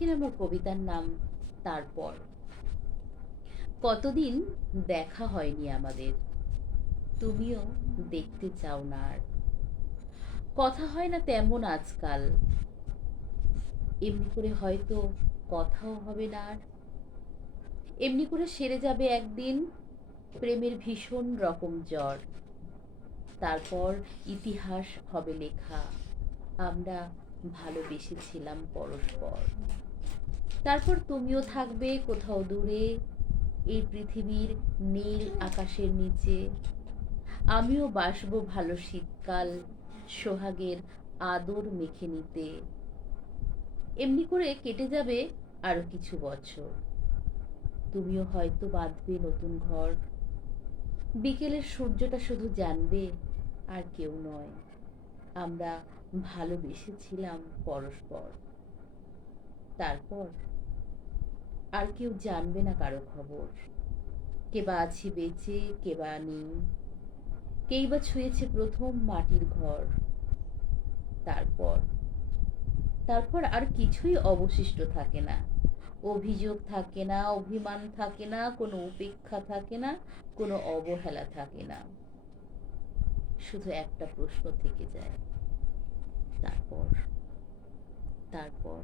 আজকের আমার কবিতার নাম? তারপর। কতদিন দেখা হয়নি আমাদের। তুমিও দেখতে চাও না আর। কথা হয় না তেমন আজকাল। এমনি করে হয়তো কথাও হবে না আর। এমনি করে সেরে যাবে একদিন প্রেমের ভীষণ রকম জ্বর। তারপর ইতিহাস হবে লেখা। আমরা ভালোবেসেছিলাম পরস্পর। তারপর তুমিও থাকবে কোথাও দূরে, এই পৃথিবীর নীল আকাশের নিচে। আমিও বাসবো ভালো শীতকাল, সোহাগের আদর মেখে নিতে। এমনি করে কেটে যাবে আরও কিছু বছর। তুমিও হয়তো বাঁধবে নতুন ঘর। বিকেলের সূর্যটা শুধু জানবে, আর কেউ নয়। আমরা ভালোবেসেছিলাম পরস্পর। তারপর আর কেউ জানবে না কারও খবর। কে বা আছি বেঁচে, কে বা নেই। কেই বা ছুঁয়েছে প্রথম মাটির ঘর। তারপর তারপর আর কিছুই অবশিষ্ট থাকে না। অভিযোগ থাকে না, অভিমান থাকে না, কোনো উপেক্ষা থাকে না, কোনো অবহেলা থাকে না। শুধু একটা প্রশ্ন থেকে যায়। তারপর তারপর।